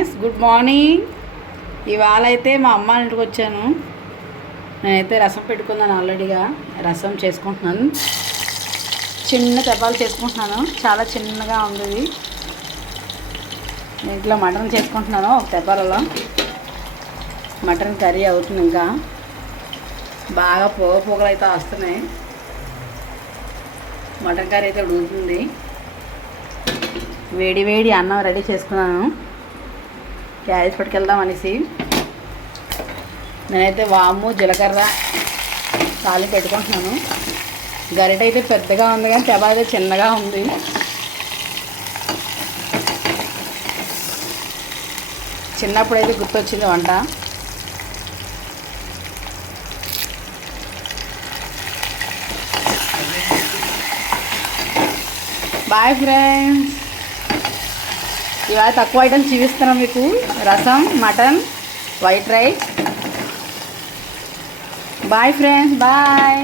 Friends, good morning. ఇవాళ అయితే మా అమ్మ ఇంటికి వచ్చాను. నేనైతే రసం పెట్టుకున్నాను, ఆల్రెడీగా రసం చేసుకుంటున్నాను. చిన్న తెపాలు చేసుకుంటున్నాను, చాలా చిన్నగా ఉంది. ఇంట్లో మటన్ చేసుకుంటున్నాను. ఒక తెపాలలో మటన్ కర్రీ అవుతుంది. ఇంకా బాగా పొగలు అయితే వస్తున్నాయి. మటన్ కర్రీ అయితే ఉడుకుతుంది. వేడి వేడి అన్నం రెడీ చేసుకున్నాను, క్యారేజ్ పట్టుకెళ్దాం అనేసి. నేనైతే వాము జీలకర్ర తాలి పెట్టుకుంటున్నాను. గరిట అయితే పెద్దగా ఉంది కానీ తెబ అయితే చిన్నగా ఉంది. చిన్నప్పుడైతే గుర్తొచ్చింది వంట. Bye friends. ఇవాళ తక్కువ ఐటమ్స్ చూపిస్తున్నాం మీకు. రసం, mutton, white rice. Bye friends, bye.